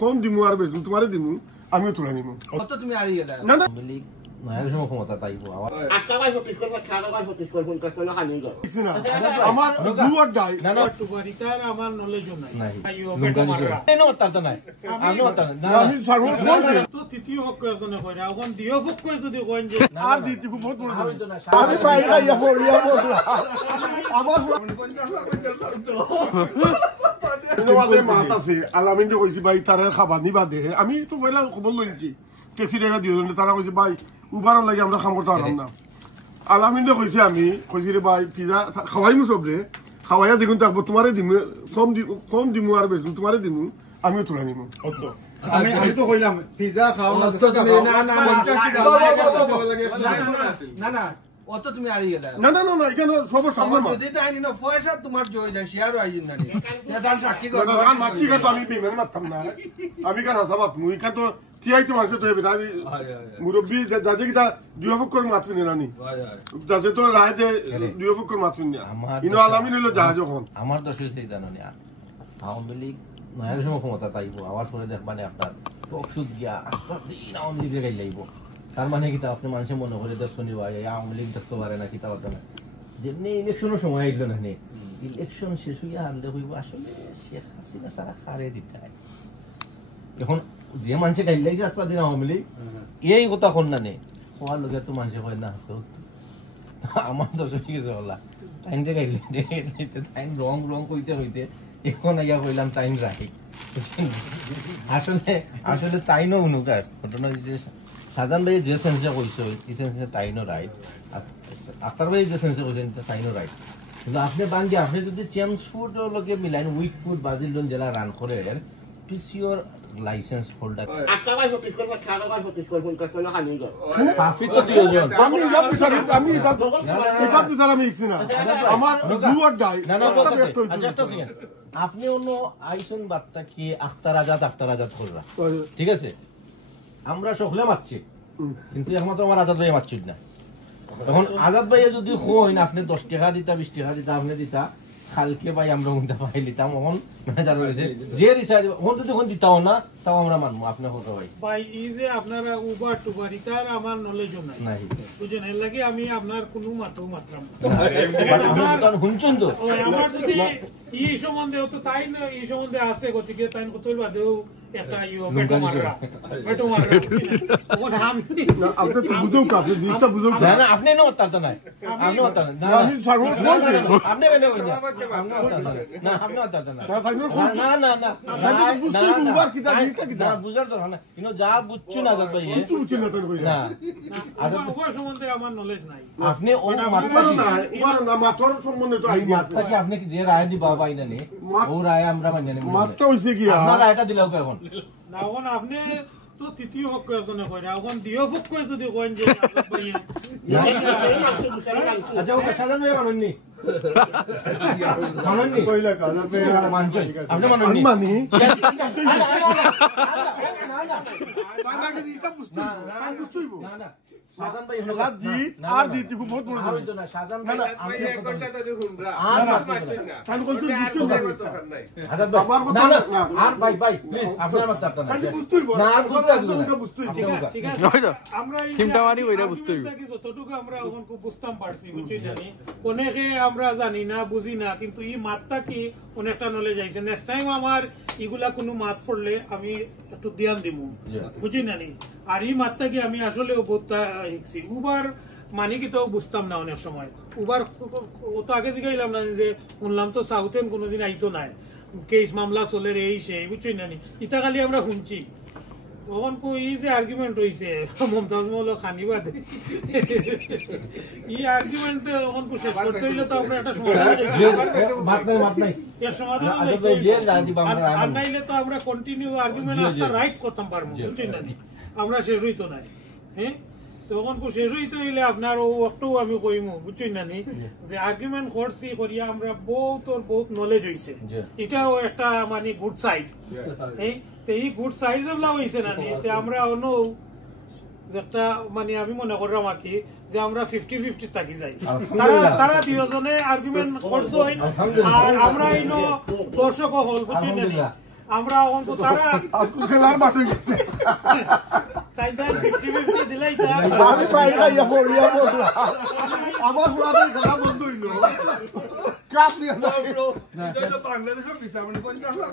কম দিমু আর বেশ তোমারে দিমু আমিও তুলে নিমু কত তুমি আড়ি গেলা না না নয়ার সময় ক্ষমতা তাইবো আবার আকাবাই হতিস করব খারাবাই হতিস করব কোন কোন হানি গো না আমার দুয়ার ডাই না না টুবারিতার আমার নলেজ নাই নাই বেটো মাররা এনো অত্যান্ত নাই আমি অত্যান্ত না আমি সারমন ফোন দে তো তৃতীয় পক্ষ একজনে কইরা এখন দ্বিতীয় পক্ষ যদি কইন যে আর দিতি খুব বহুত বড় হইতো না আমি পাইরা ইয়া ফরিয়া বললা আমার তোমাদের মাত আছে আলামিন যে কইছি ভাই তারে খাবার নিবা দে আমি তো পয়লা খবর লইছি ট্যাক্সি ড্রাইভার দুজন তারা কইছে ভাই উবারও লাগে আমরা কাম করতে পারলাম না আলামিন যে কইছে আমি কইছি রে ভাই পিজা খাওয়াইমু সব রে খাওয়াইয়া দেখুন থাকবো তোমারে দিমু কম দিমু আর বেশ তোমারে দিমু আমিও তুলে নিমু আমি তো কইলাম পিজা খাও না না না না অত তুমি আড়ি গেলা না না না না এখানে সব সামনে মা যদি তাই নিনো পয়সা তোমার জয় যায় শেয়ার আইন না দান সাক্ষী কর দান মাটি কা তো আমি পেমেন্ট মারতাম না আমি কেন আসাবাত মুই কেন তো টিআই তো মাসে তো হবে আমি মুরব্বি যাজে কিটা দুই ফক্কর মাত্র নিলানি যাজে তো রায় দে দুই ফক্কর মাত্র নিয়া ইনো আলামিন হইলো যা যখন আমার দোষ হইছে জানো না আওয়ামী লীগ নয়ার সময় ক্ষমতা তাইবো আবার পরে দেখবানে আপনার ওষুধ গিয়া আস্তে দিন আওয়ামী লীগের গাই লাইব তার মানে কিতা আপনি মানুষে মনে করে দেখছো নি ভাই আওয়ামী লীগ দেখতে পারে না কিতা হতো না যেমনি ইলেকশনের সময় আইলো না ইলেকশন শেষ হইয়া হারলে হইব আসলে শেখ হাসিনা সারা খারে দিতে হয় এখন যে মানুষে গাইল লাগছে আস্তে দিন আওয়ামী লীগ এই কথা কোন না নেই হওয়ার লোকের তো মানুষে হয় না হাসে আমার দোষ হয়ে গেছে বলা টাইমটা গাইলে টাইম রং কইতে হইতে এখন আইয়া কইলাম টাইম রাখি আসলে আসলে তাইনও অনুকার ঘটনা যে সাজান ভাই যে সেন্সে কইছে এই সেন্সে তাইনও রাইট আক্তার ভাই যে সেন্সে কইছেন তাইনও রাইট কিন্তু আপনি বাঙ্গি আপনি যদি চেঞ্জ ফুড লগে মিলাইন উইক ফুড বাজিলজন জেলা রান করে পিসিওর লাইসেন্স হোল্ডার আকাবাই হতিস করব খারাবাই হতিস করব কোন কোন হানি গো কাফি তো দিওজন আমি এটা বিচার আমি ইকছি না আমার দুয়ার ডাই না না আচ্ছা একটা সেকেন্ড আপনি অন্য আইসন বার্তা কি আখতার আজাদ কররা ঠিক আছে আমরা সকলে মারছি কিন্তু একমাত্র আমার আজাদ ভাই মারছি না এখন আজাদ ভাই যদি হইন আপনি 10 টাকা দিতা 20 টাকা দিতা আপনি দিতা কালকে ভাই আমরা উনটা পাই লিতাম এখন ম্যানেজার হয়েছে যে রিসার্চ ওন যদি কোন দিতাও না তাও আমরা মানবো আপনি কথা ভাই ভাই এই যে আপনারা উবার টুবারিতার আমার নলেজ নাই বুঝেন এর লাগি আমি আপনার কোনো মাত্রাম আমার হুনচুন তো আমার যদি এই সম্বন্ধে তো তাই না এই সম্বন্ধে আছে গতিকে তাই কত বাদেও এটা বেটো মাররা ওটা আমি আপনি তো বুঝো আপনি জিনিসটা বুঝো না না আপনি নো অত্যান্ত নাই আপনি অত্যান্ত না আমি সারমন ফোন দে আপনি বেনে কইনা না আপনি অত্যান্ত না না না না না বুঝতে উবার কিটা জিনিসটা কিটা না বুঝার দরকার না ইনো যা বুঝছু না আজাদ ভাই কিছু বুঝছেন না তোর কইরা না উবার সম্বন্ধে আমার নলেজ নাই আপনি ও উবার না মাতর সম্বন্ধে তো আইডিয়া আছে মাত্রা কি আপনি কি যে রায় দিবা পাইনা নি ও রায় আমরা মাইনা নি মাত্রা হইছে কি আপনার রায়টা দিলাও এখন না এখন আপনি তো তৃতীয় পক্ষ একজনে কইরা এখন দ্বিতীয় পক্ষ যদি কইন যে আচ্ছা ও সাজান ভাই মাননি মাননি কইলা কাজা পেরা মানছেন আপনি মাননি মানি না না সাজান ভাই জি আর দিতি খুব বহুত বড় হইতো না সাজান ভাই আমি এক ঘন্টা তো দেখুন আর কাল কইছো বুঝছো না আজাদ ভাই আমার কথা না আর ভাই প্লিজ আপনার মাথা না কাল বুঝতেই বল না আর বুঝতে না বুঝতেই ঠিক আছে আমরা এই চিন্তামারি কইরা বুঝতেই যতটুকু আমরা এখন খুব বুঝতাম পারছি বুঝছি জানি অনেকে আমরা জানি না বুঝি না কিন্তু এই মাতটা কি অনেকটা নলেজ আইছে নেক্সট টাইম আমার এগুলা কোনো মাত পড়লে আমি একটু ধ্যান দিব বুঝি না নি আর এই মাতটা কি আমি আসলে বহুতটা শিখছি উবার মানে কি তো বুঝতাম না অনেক সময় উবার ও তো আগে দিকেইলাম না যে শুনলাম তো সাউথেন কোনোদিন আইতো নাই কেস মামলা চলে এই সেই বুঝছি না নি ইটা খালি আমরা শুনছি তখন এই যে আর্গুমেন্ট হয়েছে মমতাজ মহল খানিবা দে এই আর্গুমেন্ট তখন শেষ করতে হইলে তো আমরা একটা সমাধান নাইলে তো আমরা কন্টিনিউ আর্গুমেন্ট আসতে রাইট করতাম পারবো বুঝছেন না আমরা শেষ হইতো নাই হ্যাঁ তখন শেষ হইতে হইলে আপনার ও একটু আমি কইমু বুঝছেন না যে আর্গুমেন্ট করছি করিয়া আমরা বহুত নলেজ হয়েছে এটাও একটা মানে গুড সাইড এই গুড সাইড যেগুলা হয়েছে না আমরা অন্য যেটা মানে আমি মনে করলাম আর কি যে আমরা 50-50 থাকি যাই তারা দুজনে আর্গুমেন্ট করছে আর আমরা দর্শক হল বুঝছেন না আমরা এখন তো তারা আজকে খেলার মাঠে গেছে তাই 50-50 দিলাই তা আমি পাইরা ইয়া পড়িয়া বললাম আমার পুরাতন খেলা বন্ধ হইল কাপ নিয়ে যাও বাংলাদেশের বিচার মানে 50 লাখ